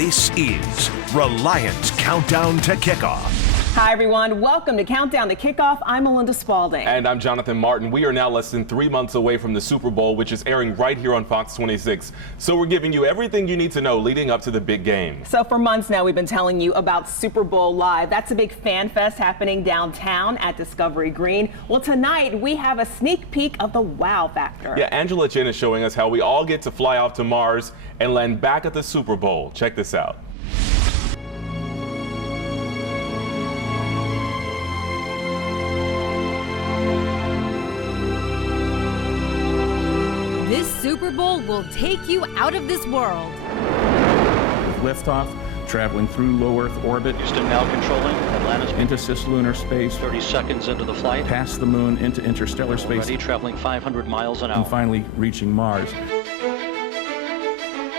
This is Reliant's Countdown to Kickoff. Hi, everyone. Welcome to Countdown to Kickoff. I'm Melinda Spalding. And I'm Jonathan Martin. We are now less than 3 months away from the Super Bowl, which is airing right here on Fox 26. So we're giving you everything you need to know leading up to the big game. So for months now, we've been telling you about Super Bowl Live. That's a big fan fest happening downtown at Discovery Green. Well, tonight we have a sneak peek of the wow factor. Yeah, Angela Chen is showing us how we all get to fly off to Mars and land back at the Super Bowl. Check this out. This Super Bowl will take you out of this world. Liftoff, traveling through low Earth orbit. Houston now controlling Atlantis. Into cislunar space. 30 seconds into the flight. Past the moon, into interstellar space. Already traveling 500 miles an hour. And finally reaching Mars.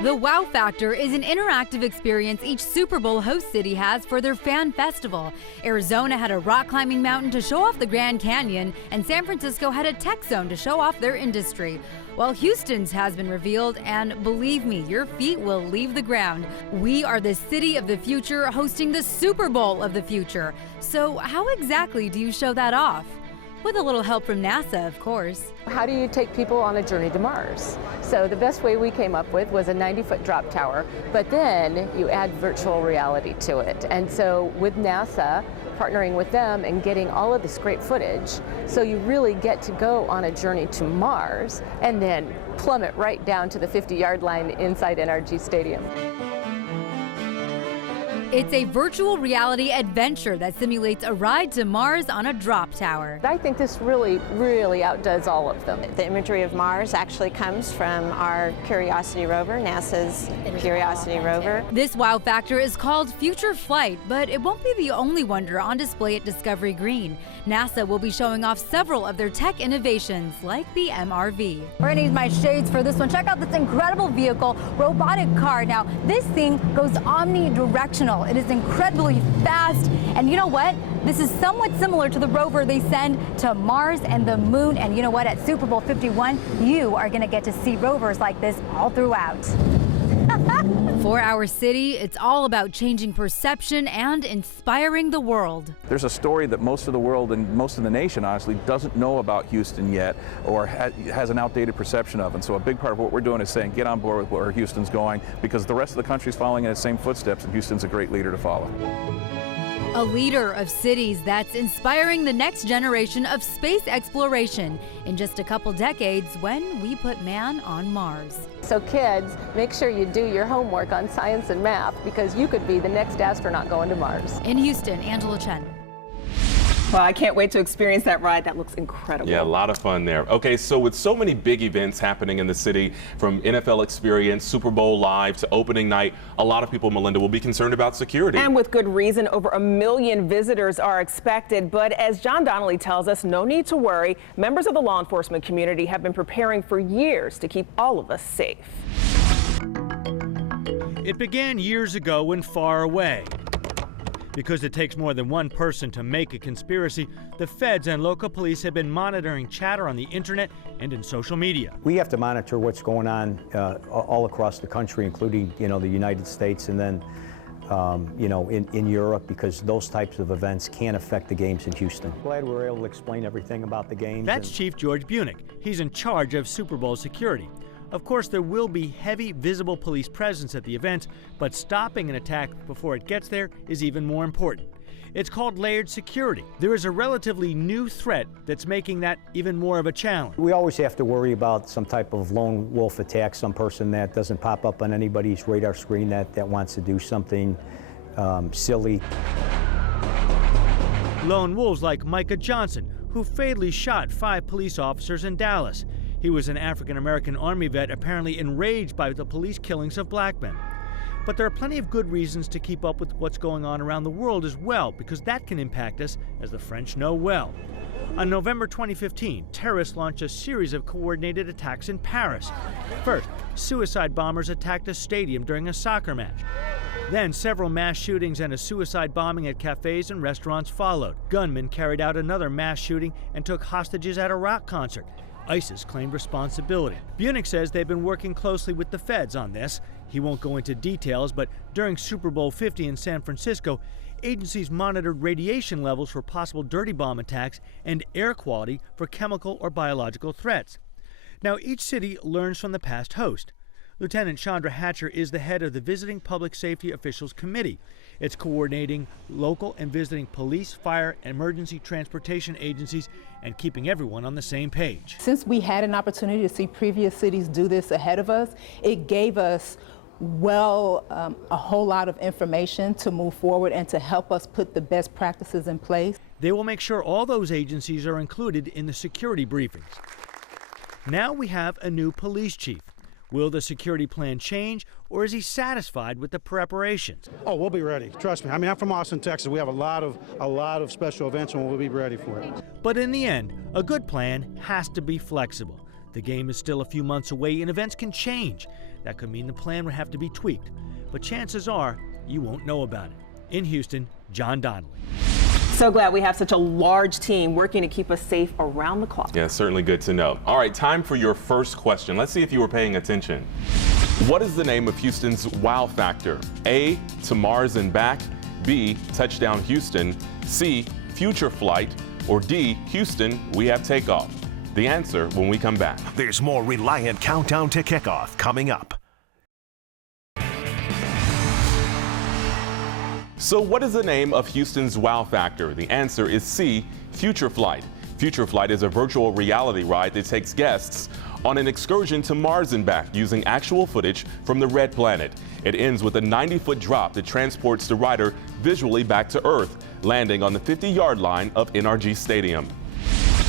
The Wow Factor is an interactive experience each Super Bowl host city has for their fan festival. Arizona had a rock climbing mountain to show off the Grand Canyon, and San Francisco had a tech zone to show off their industry. Well, Houston's has been revealed, and believe me, your feet will leave the ground. We are the city of the future hosting the Super Bowl of the future. So how exactly do you show that off? With a little help from NASA, of course. How do you take people on a journey to Mars? So the best way we came up with was a 90-foot drop tower, but then you add virtual reality to it. And so with NASA, partnering with them and getting all of this great footage, so you really get to go on a journey to Mars and then plummet right down to the 50-yard line inside NRG Stadium. It's a virtual reality adventure that simulates a ride to Mars on a drop tower. I think this really, really outdoes all of them. The imagery of Mars actually comes from our Curiosity rover, NASA's Curiosity rover. This wow factor is called Future Flight, but it won't be the only wonder on display at Discovery Green. NASA will be showing off several of their tech innovations, like the MRV. We're gonna use my shades for this one. Check out this incredible vehicle, robotic car. Now, this thing goes omnidirectional. It is incredibly fast, and you know what? This is somewhat similar to the rover they send to Mars and the moon, and you know what? At Super Bowl 51, you are gonna get to see rovers like this all throughout. For our city, it's all about changing perception and inspiring the world. There's a story that most of the world and most of the nation, honestly, doesn't know about Houston yet, or has an outdated perception of. And so a big part of what we're doing is saying, get on board with where Houston's going, because the rest of the country's following in its same footsteps, and Houston's a great leader to follow. A leader of cities that's inspiring the next generation of space exploration in just a couple decades when we put man on Mars. So kids, make sure you do your homework on science and math, because you could be the next astronaut going to Mars. In Houston, Angela Chen. Well, I can't wait to experience that ride. That looks incredible. Yeah, a lot of fun there. Okay, so with so many big events happening in the city, from NFL Experience, Super Bowl Live to opening night, a lot of people, Melinda, will be concerned about security. And with good reason, over 1 million visitors are expected. But as John Donnelly tells us, no need to worry. Members of the law enforcement community have been preparing for years to keep all of us safe. It began years ago and far away. Because it takes more than one person to make a conspiracy, the feds and local police have been monitoring chatter on the internet and in social media. We have to monitor what's going on all across the country, including, the United States, and then, in Europe, because those types of events can affect the games in Houston. Glad we were able to explain everything about the games. That's Chief George Bunick. He's in charge of Super Bowl security. Of course, there will be heavy, visible police presence at the event, but stopping an attack before it gets there is even more important. It's called layered security. There is a relatively new threat that's making that even more of a challenge. We always have to worry about some type of lone wolf attack, some person that doesn't pop up on anybody's radar screen that wants to do something silly. Lone wolves like Micah Johnson, who fatally shot 5 police officers in Dallas. He was an African-American Army vet apparently enraged by the police killings of black men. But there are plenty of good reasons to keep up with what's going on around the world as well, because that can impact us, as the French know well. On November 2015, terrorists launched a series of coordinated attacks in Paris. First, suicide bombers attacked a stadium during a soccer match. Then several mass shootings and a suicide bombing at cafes and restaurants followed. Gunmen carried out another mass shooting and took hostages at a rock concert. ISIS claimed responsibility. Buick says they've been working closely with the feds on this. He won't go into details, but during Super Bowl 50 in San Francisco, agencies monitored radiation levels for possible dirty bomb attacks and air quality for chemical or biological threats. Now, each city learns from the past host. Lieutenant Chandra Hatcher is the head of the Visiting Public Safety Officials Committee. It's coordinating local and visiting police, fire, and emergency transportation agencies and keeping everyone on the same page. Since we had an opportunity to see previous cities do this ahead of us, it gave us a whole lot of information to move forward and to help us put the best practices in place. They will make sure all those agencies are included in the security briefings. Now we have a new police chief. Will the security plan change, or is he satisfied with the preparations? Oh, we'll be ready. Trust me. I mean, I'm from Austin, Texas. We have a lot of special events, and we'll be ready for it. But in the end, a good plan has to be flexible. The game is still a few months away, and events can change. That could mean the plan would have to be tweaked. But chances are you won't know about it. In Houston, John Donnelly. So glad we have such a large team working to keep us safe around the clock. Yeah, certainly good to know. All right, time for your first question. Let's see if you were paying attention. What is the name of Houston's wow factor? A, to Mars and back, B, touchdown Houston, C, future flight, or D, Houston, we have takeoff? The answer when we come back. There's more Reliant Countdown to Kickoff coming up. So what is the name of Houston's wow factor? The answer is C, Future Flight. Future Flight is a virtual reality ride that takes guests on an excursion to Mars and back using actual footage from the Red Planet. It ends with a 90-foot drop that transports the rider visually back to Earth, landing on the 50-yard line of NRG Stadium.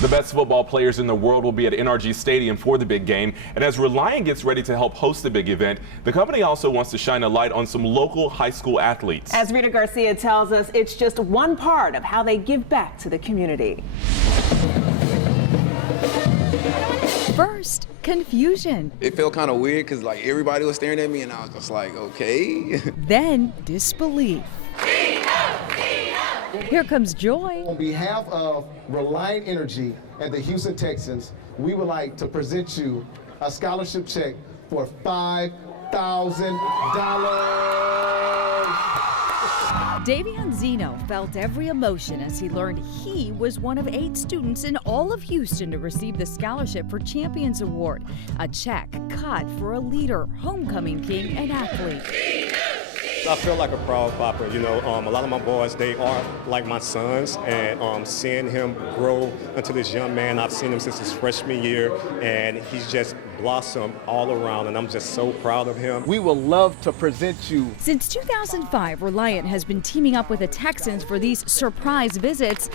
The best football players in the world will be at NRG Stadium for the big game. And as Reliant gets ready to help host the big event, the company also wants to shine a light on some local high school athletes. As Rita Garcia tells us, it's just one part of how they give back to the community. First, confusion. It felt kind of weird because like everybody was staring at me and I was just like, okay. Then disbelief. Here comes joy. On behalf of Reliant Energy and the Houston Texans, we would like to present you a scholarship check for $5,000. Davion Zeno felt every emotion as he learned he was one of 8 students in all of Houston to receive the Scholarship for Champions Award, a check cut for a leader, homecoming king, and athlete. I feel like a proud papa. You know, a lot of my boys, they are like my sons, and seeing him grow into this young man, I've seen him since his freshman year, and he's just blossomed all around, and I'm just so proud of him. We will love to present you. Since 2005, Reliant has been teaming up with the Texans for these surprise visits.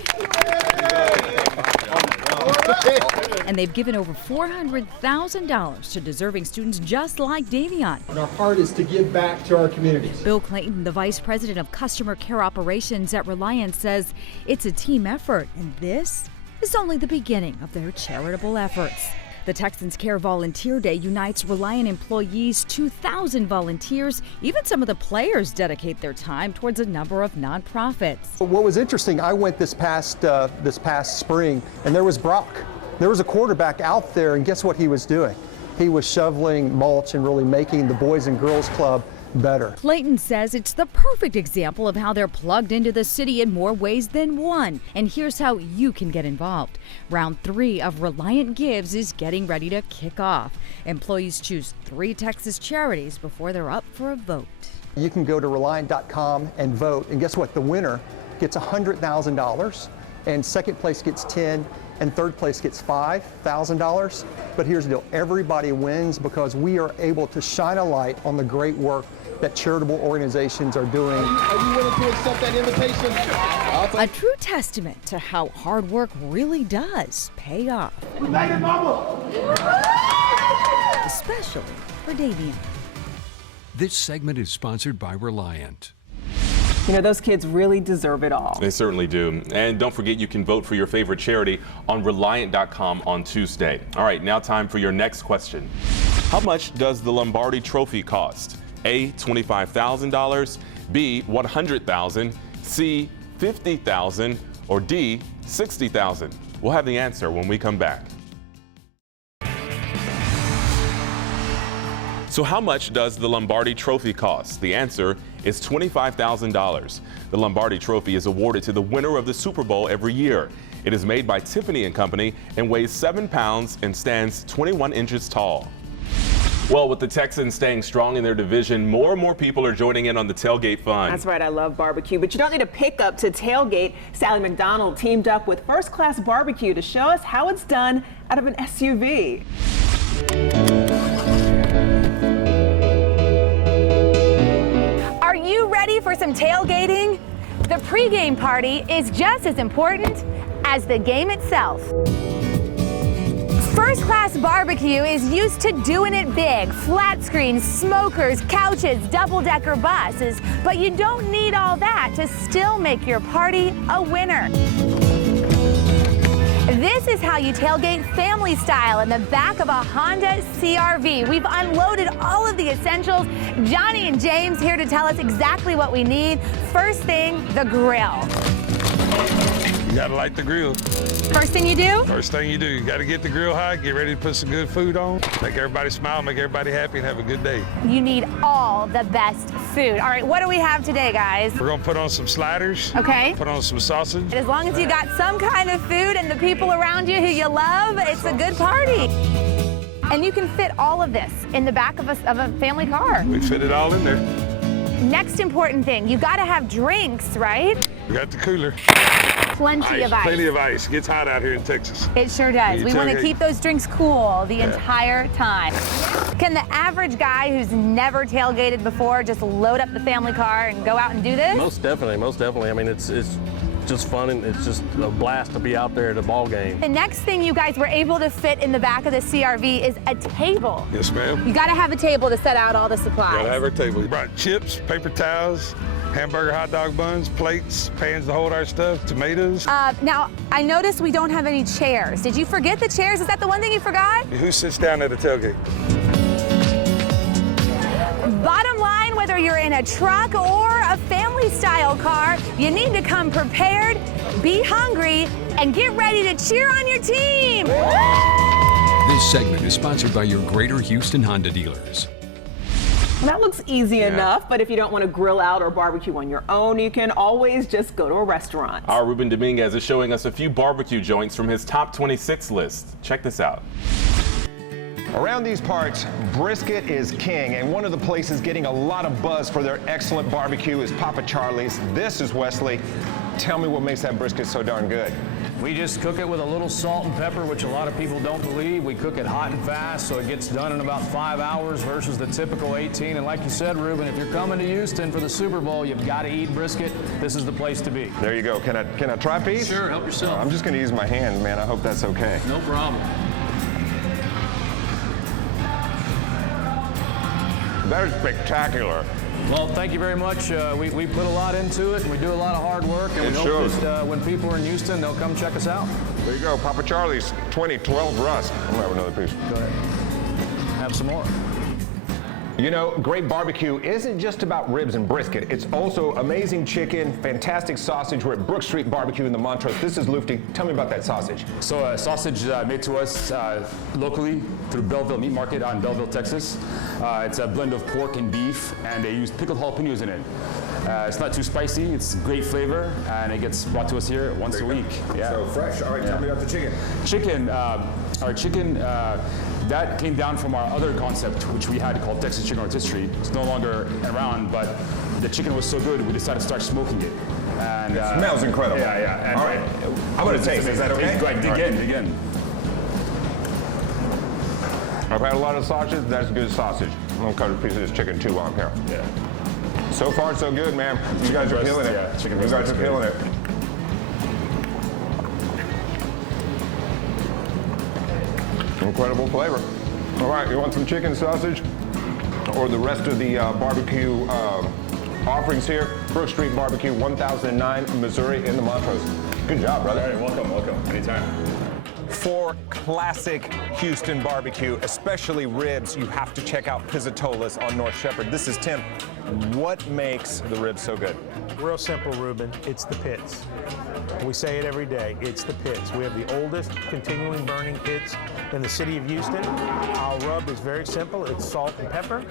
And they've given over $400,000 to deserving students just like Davion. And our part is to give back to our communities. Bill Clayton, the Vice President of Customer Care Operations at Reliant, says it's a team effort, and this is only the beginning of their charitable efforts. The Texans Care Volunteer Day unites Reliant employees, 2,000 volunteers. Even some of the players dedicate their time towards a number of nonprofits. What was interesting, I went this past spring, and there was Brock. There was a quarterback out there, and guess what he was doing? He was shoveling mulch and really making the Boys and Girls Club better. Clayton says it's the perfect example of how they're plugged into the city in more ways than one. And here's how you can get involved. Round 3 of Reliant Gives is getting ready to kick off. Employees choose 3 Texas charities before they're up for a vote. You can go to Reliant.com and vote, and guess what? The winner gets $100,000, and second place gets $10,000, and third place gets $5,000. But here's the deal, everybody wins because we are able to shine a light on the great work that charitable organizations are doing. Are you willing to accept that invitation? A true testament to how hard work really does pay off. We made it, mama! Especially for Davion. This segment is sponsored by Reliant. You know, those kids really deserve it all. They certainly do. And don't forget, you can vote for your favorite charity on Reliant.com on Tuesday. All right, now time for your next question. How much does the Lombardi Trophy cost? A, $25,000, B, $100,000, C, $50,000, or D, $60,000? We'll have the answer when we come back. So how much does the Lombardi Trophy cost? The answer is $25,000. The Lombardi Trophy is awarded to the winner of the Super Bowl every year. It is made by Tiffany & Company and weighs 7 pounds and stands 21 inches tall. Well, with the Texans staying strong in their division, more and more people are joining in on the Tailgate fun. That's right, I love barbecue, but you don't need a pickup to Tailgate. Sally McDonald teamed up with First Class Barbecue to show us how it's done out of an SUV. Are you ready for some tailgating? The pregame party is just as important as the game itself. First Class Barbecue is used to doing it big. Flat screens, smokers, couches, double-decker buses. But you don't need all that to still make your party a winner. This is how you tailgate family style in the back of a Honda CR-V. We've unloaded all of the essentials. Johnny and James here to tell us exactly what we need. First thing, the grill. You gotta light the grill. First thing you do? First thing you do, you gotta get the grill hot, get ready to put some good food on, make everybody smile, make everybody happy, and have a good day. You need all the best food. All right, what do we have today, guys? We're gonna put on some sliders. Okay. Put on some sausage. As long as you got some kind of food and the people around you who you love, it's a good party. And you can fit all of this in the back of a family car. We fit it all in there. Next important thing, you gotta have drinks, right? We got the cooler. Plenty of ice. Plenty of ice. It gets hot out here in Texas. It sure does. We want to keep those drinks cool the entire time. Can the average guy who's never tailgated before just load up the family car and go out and do this? Most definitely, most definitely. I mean, it's just fun and it's just a blast to be out there at a ball game. The next thing you guys were able to fit in the back of the CR-V is a table. Yes, ma'am. You got to have a table to set out all the supplies. Gotta have our table. We brought chips, paper towels, hamburger hot dog buns, plates, pans to hold our stuff, tomatoes. Now, I noticed we don't have any chairs. Did you forget the chairs? Is that the one thing you forgot? Who sits down at a tailgate? Bottom line, whether you're in a truck or a family-style car, you need to come prepared, be hungry, and get ready to cheer on your team. This segment is sponsored by your Greater Houston Honda dealers. That looks easy enough, but if you don't want to grill out or barbecue on your own, you can always just go to a restaurant. Our Ruben Dominguez is showing us a few barbecue joints from his top 26 list. Check this out. Around these parts, brisket is king, and one of the places getting a lot of buzz for their excellent barbecue is Papa Charlie's. This is Wesley. Tell me what makes that brisket so darn good. We just cook it with a little salt and pepper, which a lot of people don't believe. We cook it hot and fast, so it gets done in about 5 hours versus the typical 18. And like you said, Ruben, if you're coming to Houston for the Super Bowl, you've got to eat brisket. This is the place to be. There you go. Can I try a piece? Sure, help yourself. I'm just going to use my hands, man. I hope that's okay. No problem. That is spectacular. Well, thank you very much. We put a lot into it, and we do a lot of hard work, and we hope that when people are in Houston, they'll come check us out. There you go, Papa Charlie's 2012 Rust. I'm gonna have another piece. Go ahead. Have some more. You know, great barbecue isn't just about ribs and brisket. It's also amazing chicken, fantastic sausage. We're at Brook Street Barbecue in the Montrose. This is Lufty. Tell me about that sausage. So sausage made to us locally through Belleville Meat Market out in Belleville, Texas. It's a blend of pork and beef, and they use pickled jalapenos in it. It's not too spicy. It's great flavor, and it gets brought to us here once a week. Yeah. So fresh. All right, tell me about the chicken. Chicken. Our chicken, that came down from our other concept, which we had called Texas Chicken Rotisserie. It's no longer around, but the chicken was so good, we decided to start smoking it. And it smells incredible. Yeah. And all right. I'm going to taste. Is that okay? Go ahead, dig in. I've had a lot of sausage. That's good sausage. I'm going to cut a piece of this chicken too while I'm here. Yeah. So far, so good, man. You guys are killing it. Yeah, chicken you guys are killing it. Incredible flavor. All right, you want some chicken sausage or the rest of the barbecue offerings here? Brook Street Barbecue, 1009 Missouri in the Montrose. Good job, brother. All right, welcome. Anytime. For classic Houston barbecue, especially ribs, you have to check out Pizzatola's on North Shepherd. This is Tim. What makes the ribs so good? Real simple, Ruben. It's the pits. We say it every day. It's the pits. We have the oldest continuing burning pits in the city of Houston. Our rub is very simple. It's salt and pepper,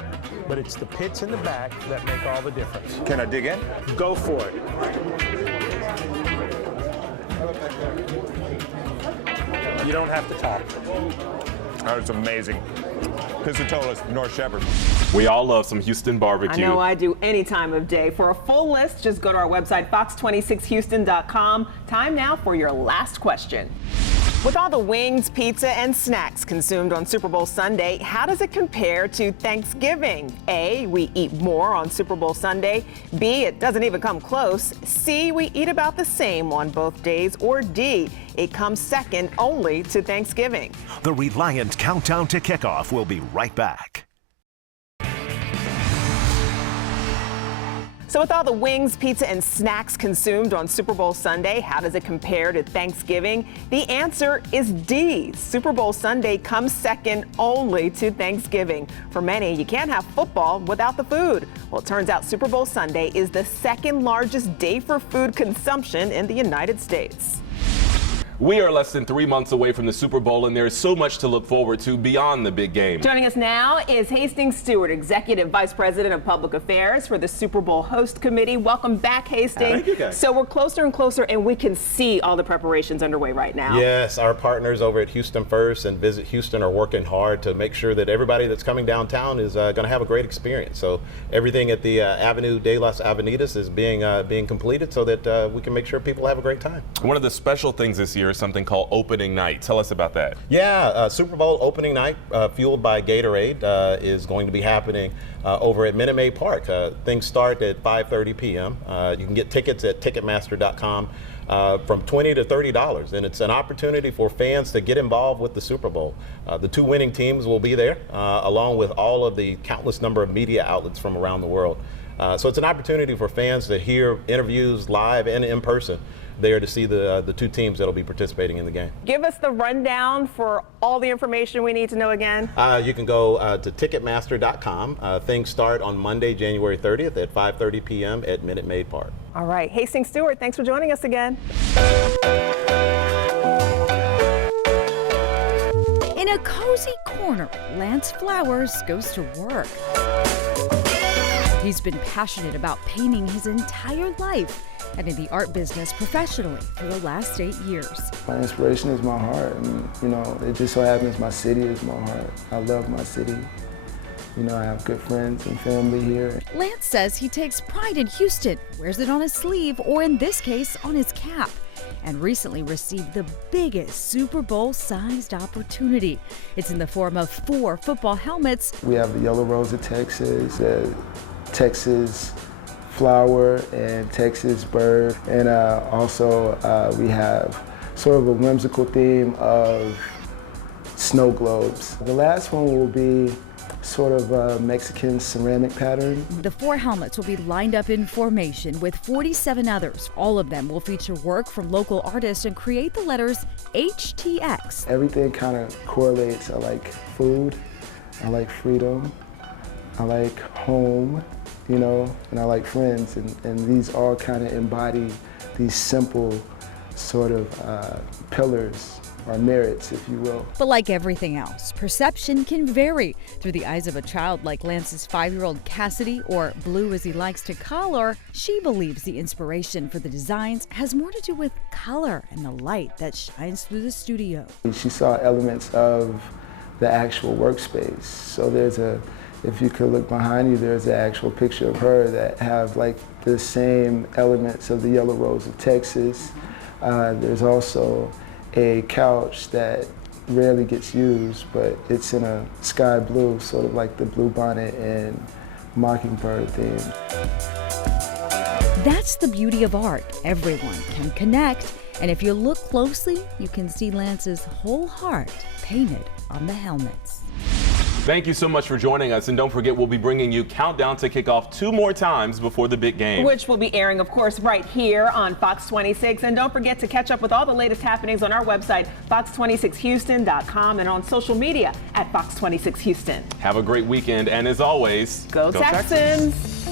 but it's the pits in the back that make all the difference. Can I dig in? Go for it. You don't have to talk. That was amazing. Pizzatola's, North Shepherd. We all love some Houston barbecue. I know I do any time of day. For a full list, just go to our website, fox26houston.com. Time now for your last question. With all the wings, pizza, and snacks consumed on Super Bowl Sunday, how does it compare to Thanksgiving? A, we eat more on Super Bowl Sunday. B, it doesn't even come close. C, we eat about the same on both days. Or D, it comes second only to Thanksgiving. The Reliant Countdown to Kickoff will be right back. So with all the wings, pizza, and snacks consumed on Super Bowl Sunday, how does it compare to Thanksgiving? The answer is D. Super Bowl Sunday comes second only to Thanksgiving. For many, you can't have football without the food. Well, it turns out Super Bowl Sunday is the second largest day for food consumption in the United States. We are less than 3 months away from the Super Bowl, and there's so much to look forward to beyond the big game. Joining us now is Hastings Stewart, Executive Vice President of Public Affairs for the Super Bowl Host Committee. Welcome back, Hastings. Thank you, guys. So we're closer and closer, and we can see all the preparations underway right now. Yes, our partners over at Houston First and Visit Houston are working hard to make sure that everybody that's coming downtown is going to have a great experience. So everything at the Avenue de las Avenidas is being completed so that we can make sure people have a great time. One of the special things this year is something called opening night. Tell us about that. Yeah, Super Bowl opening night, fueled by Gatorade, is going to be happening over at Minute Maid Park. Things start at 5:30 p.m. You can get tickets at Ticketmaster.com from $20 to $30, and it's an opportunity for fans to get involved with the Super Bowl. The two winning teams will be there, along with all of the countless number of media outlets from around the world. So it's an opportunity for fans to hear interviews live and in person there to see the two teams that will be participating in the game. Give us the rundown for all the information we need to know again. You can go to Ticketmaster.com. Things start on Monday, January 30th at 5:30 p.m. at Minute Maid Park. All right, Hastings Stewart, thanks for joining us again. In a cozy corner, Lance Flowers goes to work. He's been passionate about painting his entire life and in the art business professionally for the last 8 years. My inspiration is my heart, and it just so happens my city is my heart. I love my city. I have good friends and family here. Lance says he takes pride in Houston, wears it on his sleeve, or in this case, on his cap, and recently received the biggest Super Bowl-sized opportunity. It's in the form of 4 football helmets. We have the Yellow Rose of Texas, the Texas flower and Texas bird, and also we have sort of a whimsical theme of snow globes. The last one will be sort of a Mexican ceramic pattern. The 4 helmets will be lined up in formation with 47 others. All of them will feature work from local artists and create the letters HTX. Everything kind of correlates. I like food, I like freedom, I like home, and I like friends, and these all kind of embody these simple sort of pillars or merits, if you will. But like everything else, perception can vary. Through the eyes of a child like Lance's 5-year-old Cassidy, or Blue as he likes to call her, she believes the inspiration for the designs has more to do with color and the light that shines through the studio. She saw elements of the actual workspace. So if you could look behind you, there's an actual picture of her that have like the same elements of the Yellow Rose of Texas. There's also a couch that rarely gets used, but it's in a sky blue, sort of like the Blue Bonnet and Mockingbird theme. That's the beauty of art. Everyone can connect, and if you look closely, you can see Lance's whole heart painted on the helmets. Thank you so much for joining us. And don't forget, we'll be bringing you Countdown to Kickoff 2 more times before the big game. Which will be airing, of course, right here on Fox 26. And don't forget to catch up with all the latest happenings on our website, fox26houston.com, and on social media at Fox 26 Houston. Have a great weekend. And as always, Go Texans!